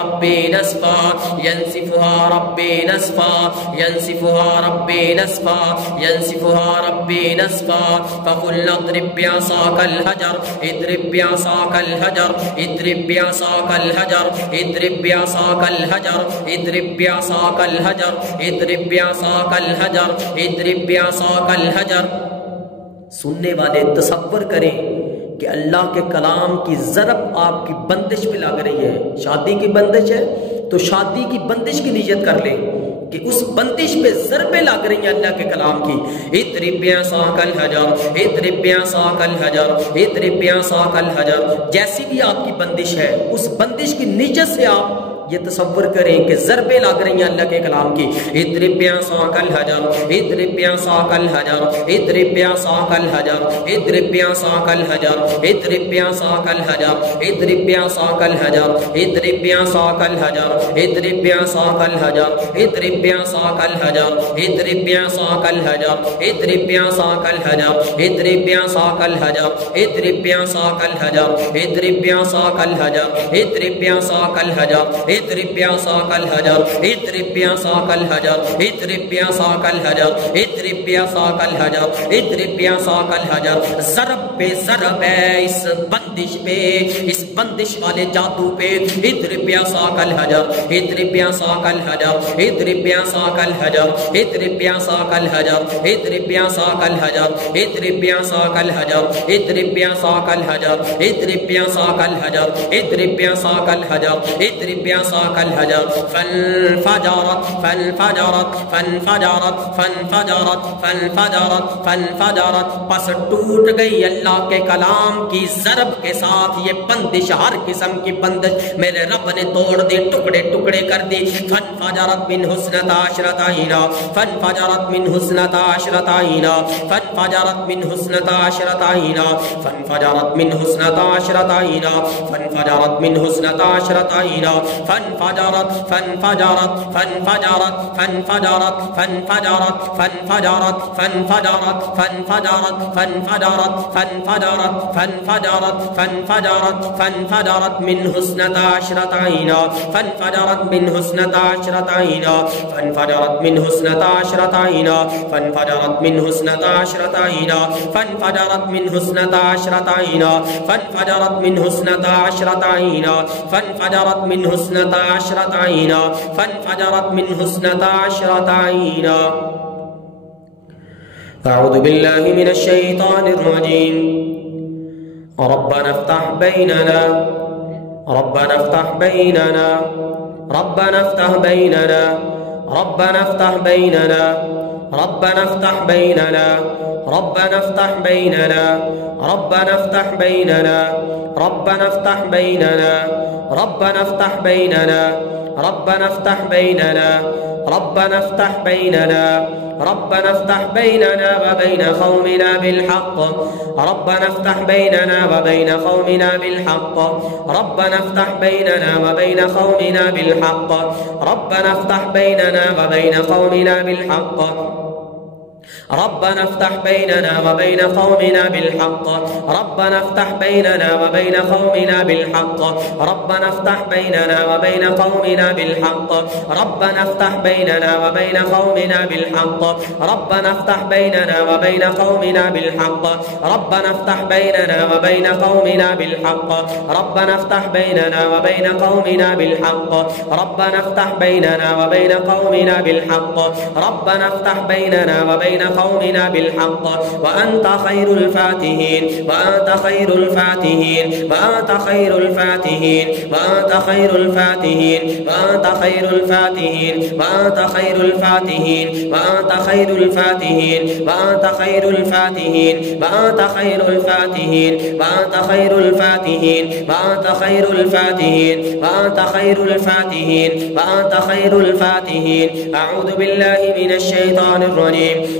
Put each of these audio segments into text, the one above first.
ربي نسفا ينسفها ربي نسفا ينسفها ربي نسفا ينسفها ربي نسفا فقلنا اضرب بعصاك الحجر اضرب بعصاك الحجر اضرب بعصاك الحجر اضرب بعصاك الحجر اضرب بعصاك الحجر اضرب بعصاك الحجر اضرب بعصاك الحجر. سننے والے تصور کریں کہ اللہ کے کلام کی ضرب آپ کی بندش پہ لگ رہی ہے. شادی کی بندش ہے تو شادی کی بندش کی نیت کر لیں کہ اس بندش پہ ضربیں لگ رہی ہیں اللہ کے کلام کی. اضرب بعصاک الحجر اضرب بعصاک الحجر اضرب بعصاک الحجر. جیسی بھی آپ کی بندش ہے اس بندش کی نیت سے آپ یہ تصور کریں کہ ضربیں لگ رہی ہیں اللہ کے کلام کی. اضرب بعصاک الحجر اضرب بعصاک الحجر اضرب بعصاک الحجر اضرب بعصاک الحجر اضرب بعصاک الحجر اضرب بعصاک الحجر اضرب بعصاک الحجر اضرب بعصاک الحجر اضرب بعصاک الحجر اضرب بعصاک الحجر اضرب بعصاک الحجر اضرب بعصاک الحجر اضرب بعصاک الحجر اضرب بعصاک الحجر اضرب بعصاک الحجر اضرب بعصاك الحجر اضرب بعصاك الحجر اضرب بعصاك الحجر اضرب بعصاك الحجر اضرب بعصاك الحجر. ضرب پہ ضرب ہے اس بندش پہ اس بندش والے جادو پہ. اضرب بعصاك الحجر اضرب بعصاك الحجر اضرب بعصاك الحجر اضرب بعصاك الحجر اضرب بعصاك الحجر اضرب بعصاك الحجر اضرب بعصاك الحجر اضرب بعصاك الحجر اضرب بعصاك الحجر اضرب بعصاك الحجر فانفجرت فانفجرت فانفجرت فانفجرت فانفجرت فانفجرت. پس ٹوٹ گئی اللہ کے کلام کی ضرب کے ساتھ یہ بندش. ہر قسم کی بندش میرے رب نے توڑ دی ٹکڑے ٹکڑے کر دی. فانفجرت من حسنتا عشرۃ عینا فانفجرت من حسنتا عشرۃ عینا فانفجرت من حسنتا عشرۃ عینا فانفجرت من حسنتا عشرۃ عینا فانفجرت من حسنتا عشرۃ عینا فانفجرت فانفجرت فانفجرت فانفجرت فانفجرت فانفجرت فانفجرت فانفجرت فانفجرت فانفجرت فانفجرت فانفجرت فانفجرت من حسنتا عشرۃ عینا فانفجرت من حسنتا عشرۃ عینا فانفجرت من حسنتا عشرۃ عینا فانفجرت من حسنتا عشرۃ عینا فانفجرت من حسنتا عشرۃ عینا فانفجرت من حسنتا عشرۃ عینا فانفجرت من حسنتا عشرۃ عینا فانفجرت من حسنتا عشرۃ عینا. أعوذ بالله من الشيطان الرجيم. ربنا افتح بيننا ربنا افتح بيننا ربنا افتح بيننا ربنا افتح بيننا ربنا افتح بيننا ربنا افتح بيننا ربنا افتح بيننا ربنا افتح بيننا ربنا افتح بيننا ربنا افتح بيننا ربنا افتح بيننا ربنا افتح بيننا وبين قومنا بالحق ربنا افتح بيننا وبين قومنا بالحق ربنا افتح بيننا وبين قومنا بالحق ربنا افتح بيننا وبين قومنا بالحق ربنا افتح بيننا وبين قومنا بالحق ربنا افتح بيننا وبين قومنا بالحق ربنا افتح بيننا وبين قومنا بالحق ربنا افتح بيننا وبين قومنا بالحق ربنا افتح بيننا وبين قومنا بالحق ربنا افتح بيننا وبين قومنا بالحق ربنا افتح بيننا وبين قومنا بالحق ربنا افتح بيننا وبين قومنا بالحق ربنا افتح بيننا وبين قومنا بالحق وأنت خير الفاتحين وأنت خير الفاتحين وأنت خير الفاتحين وأنت خير الفاتحين وأنت خير الفاتحين وأنت خير الفاتحين وأنت خير الفاتحين وأنت خير الفاتحين وأنت خير الفاتحين وأنت خير الفاتحين وأنت خير الفاتحين وأنت خير الفاتحين وأنت خير الفاتحين. أعوذ بالله من الشيطان الرجيم.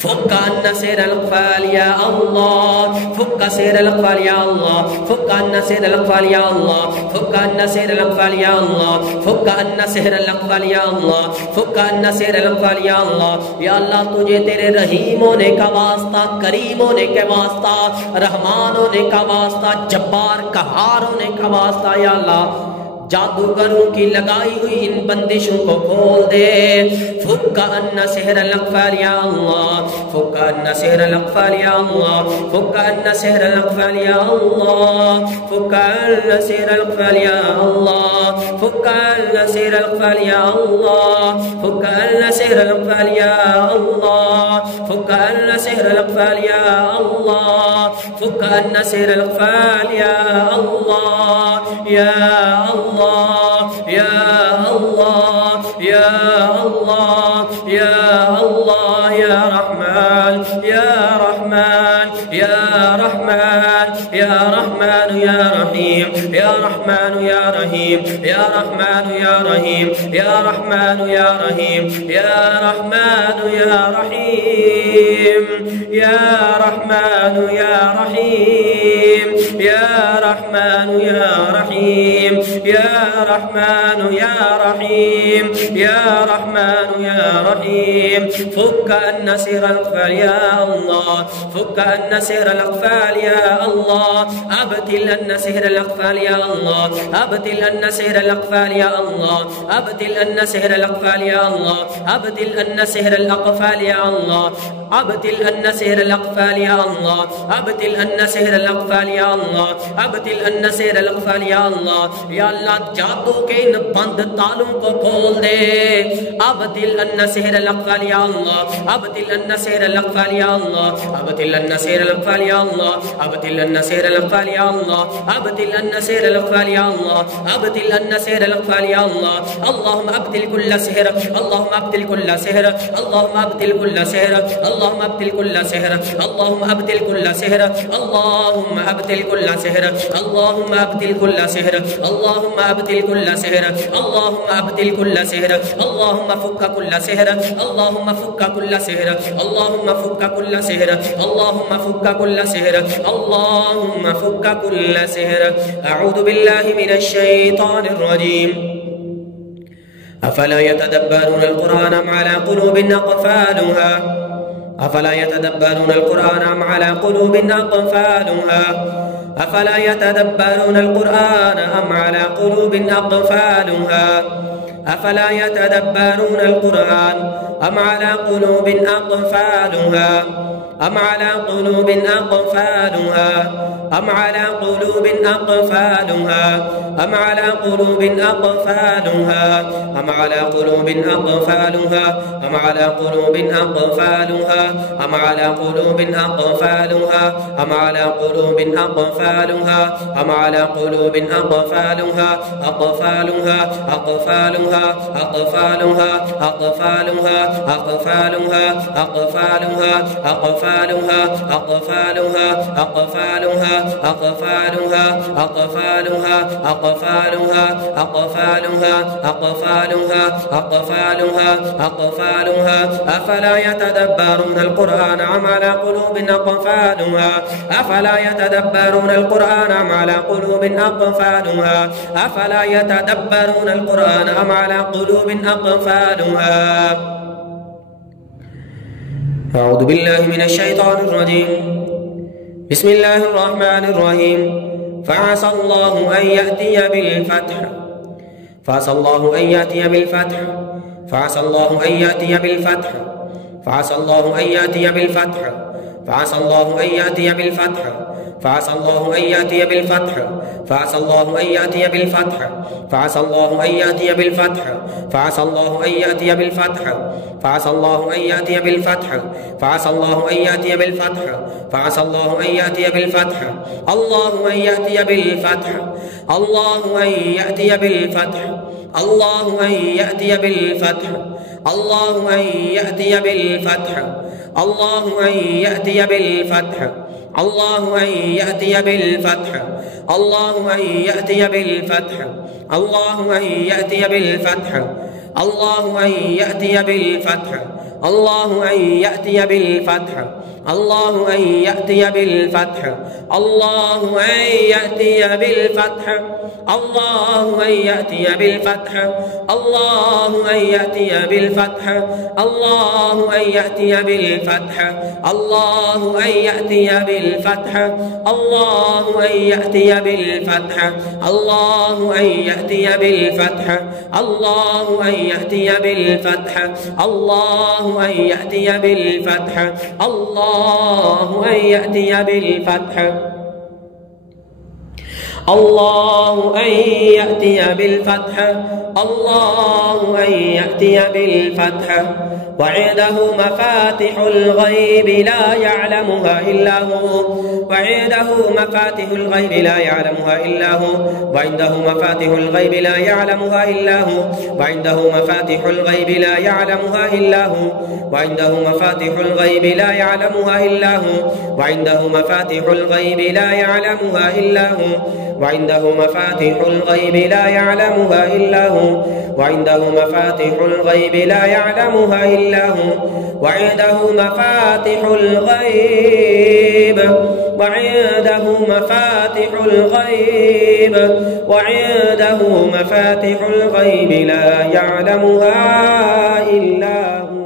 فك عنا سير الأقفال يا الله، فك سير الأقفال يا الله، فك عنا سير الأقفال يا الله، فك عنا سير الأقفال يا الله، فك عنا سير الأقفال يا الله، فक عنا سैर الअक़फ़ाल या अल्लाह। या अल्लाह तुझे तेरे रहीम होने का वास्ता, करीम होने के वास्ता, रहमान होने का वास्ता, जब्बार कहार होने का वास्ता या अल्लाह जादूगरों की लगाई हुई इन बंदिशों को खोल दे। फुक अन्ना सहर अल-अक़फ़ाल या अल्लाह, फुक अन्ना सहर अल-अक़फ़ाल या अल्लाह, फुक अन्ना सहर अल-अक़फ़ाल या अल्लाह, फुक अन्ना सहर अल-अक़फ़ाल या अल्लाह, फुक अन्ना सहर अल-अक़फ़ाल या अल्लाह, फुक अन्ना सहर अल-अक़फ़ाल या अल्लाह, फुक अन्ना सहर अल-अक़फ़ाल या अल्लाह, फुक अन्ना सहर अल-अक़फ़ाल या अल्लाह या अल्लाह या अल्लाह या अल्लाह या अल्लाह या रहमान या रहमान या रहमान या रहमान या रहीम या रहमान या रहीम या रहमान या रहीम या रहमान या रहीम या रहमान या रहीम या रहमान या रहीम या रहमान या रहीम या रहमान या रहीम या रहमान या रहीम। फुक अन्ना सहर अल-अक़फ़ाल या अल्लाह, फुक अन्ना सहर अल-अक़फ़ाल या अल्लाह, अबतिल अन्ना सहर अल-अक़फ़ाल या अल्लाह, अबतिल अन्ना सहर अल-अक़फ़ाल या अल्लाह, अबतिल अन्ना सहर अल-अक़फ़ाल या अल्लाह, अबतिल अन्ना सहर अल-अक़फ़ाल या अल्लाह, अबतिल अन्ना सहर अल-अक़फ़ाल या अल्लाह, अबतिल अन्ना सहर अल-अक़फ़ाल या अल्लाह, अबतिल अन्ना सहर अल-अक़फ़ाल या अल्लाह। या अल्लाह जादू के इन बंद तालों को खोल दे। अबतिल अन्ना सहर अल-अक़फ़ाल या अल्लाह, अबतिल अन्ना सहर अल-अक़फ़ाल या अल्लाह, अबतिल अन्ना सहर अल-अक़फ़ाल या अल्लाह, अबतिल अन्ना सहर अल-अक़फ़ाल या अल्लाह, अबतिल अन्ना सहर अल-अक़फ़ाल या अल्लाह, अबतिल अन्ना सहर अल-अक़फ़ाल या अल्लाह। अल्लाहुम्मा अब्तिल कुल्ल सहर, अल्लाहुम्मा अब्तिल कुल्ल सहर, अल्लाहुम्मा अब्तिल कुल्ल सहर, अल्लाहुम्मा अब्तिल कुल्ल सहर, अल्लाहुम्मा अब्तिल कुल्ल सहर, अल्लाहुम्मा अब्तिल कुल्ल सहर, अल्लाहुम्मा अब्तिल कुल्ल सहर, अल्लाहुम्मा अब्तिल कुल्ल सहर, अल्लाहुम्मा अब्तिल कुल्ल सहर, अल्लाहुम्मा फुक्क कुल्ल सहर, अल्लाहुम्मा फुक्क कुल्ल सहर, अल्लाहुम्मा फुक्क कुल्ल सहर, अल्लाहुम्मा फुक्क कुल्ल सहर, अल्लाहुम्मा फुक्क कुल्ल सहर। अऊज़ु बिल्लाहि मिनश शैतानिर रजीम। अफला यतदब्बरून अल-कुरान अम अला कुलूबिन अक़फ़ालुहा, अफला यतदब्बरून अल-कुरान अम अला कुलूबिन अक़फ़ालुहा, अफला यतदब्बरून अल-कुरान अम अला कुलूबिन अक़फ़ालुहा, अफला यतदब्बरून अल-कुरान अम अला कुलूबिन अक़फ़ालुहा, अम अला कुलूबिन अक़फ़ालुहा, अम अला कुलूबिन अक़फ़ालुहा, अम अला कुलूबिन अक़फ़ालुहा, अम अला कुलूबिन अक़फ़ालुहा, अम अला कुलूबिन अक़फ़ालुहा, अम अला कुलूबिन अक़फ़ालुहा, अम अला कुलूबिन अक़फ़ालुहा, अम अला कुलूबिन अक़फ़ालुहा, अक़फ़ालुहा अक़फ़ालुहा अक़फ़ालुहा अक़फ़ालुहा अक़फ़ालुहा अक़फ़ालुहा अक़फ़ालुहा अक़फ़ालुहा अक़फ़ालुहा अक़फ़ालुहा अक़फ़ालुहा अक़फ़ालुहा अक़फ़ालुहा अक़फ़ालुहा अक़फ़ालुहा अक़फ़ालुहा। अफ़ला यतदब्बरून अल-कुरान अम अला कुलूबिन अक़फ़ालुहा, अफ़ला यतदब्बरून अल-कुरान अम अला कुलूबिन अक़फ़ालुहा, अफ़ला यतदब्बरून अल-कुरान अम अला कुलूबिन अक़फ़ालुहा। अऊज़ु बिल्लाहि मिनश शैतानिर रजीम। बिस्मिल्लाहिर रहमानिर रहीम। फ़असल्लाहु अन यअतिय बिल फ़त्ह, फ़असल्लाहु अन यअतिय बिल फ़त्ह, फ़असल्लाहु अन यअतिय बिल फ़त्ह, फ़असल्लाहु अन यअतिय बिल फ़त्ह, फ़असल्लाहु अन यअतिय बिल फ़त्ह, फ़असल्लाहु अन यअतिय बिल फ़त्ह, फ़असल्लाहु अन यअतिय बिल फ़त्ह, फ़असल्लाहु अन यअतिय बिल फ़त्ह, फ़असल्लाहु अन यअतिय बिल फ़त्ह, फ़असल्लाहु अन यअतिय बिल फ़त्ह, फ़असल्लाहु अन यअतिय बिल फ़त्ह, फ़असल्लाहु अन यअतिय बिल फ़त्ह। अल्लाहु अन यअतिय बिल फ़त्ह, अल्लाहु अन यअतिय बिल फ़त्ह, अल्लाहु अन यअतिय बिल फ़त्ह, अल्लाहु अन यअतिय बिल फ़त्ह, अल्लाहु अन यअतिय बिल फ़त्ह, अल्लाहु अन यअतिय बिल फ़त्ह, अल्लाहु अन यअतिय बिल फ़त्ह, अल्लाहु अन यअतिय बिल फ़त्ह, अल्लाहु अन यअतिय बिल फ़त्ह, الله أن يأتي بالفتح الله أن يأتي بالفتح الله أن يأتي بالفتح الله أن يأتي بالفتح الله أن يأتي بالفتح الله أن يأتي بالفتح الله أن يأتي بالفتح الله أن يأتي بالفتح الله أن يأتي بالفتح الله أن يأتي بالفتح الله أن يأتي بالفتح الله أن يأتي بالفتح الله أن يأتي بالفتح الله أن يأتي بالفتح وعنده مفاتح الغيب لا يعلمها إلا هو وعنده مفاتح الغيب لا يعلمها إلا هو وعنده مفاتح الغيب لا يعلمها إلا هو وعنده مفاتح الغيب لا يعلمها إلا هو وعنده مفاتح الغيب لا يعلمها إلا هو وعنده مفاتح الغيب لا يعلمها إلا هو وعنده مفاتح الغيب لا يعلمها إلا هو وعنده مفاتح الغيب لا يعلمها إلا هو وعنده مفاتح الغيب وعنده مفاتح الغيب وعنده مفاتح الغيب لا يعلمها إلا هو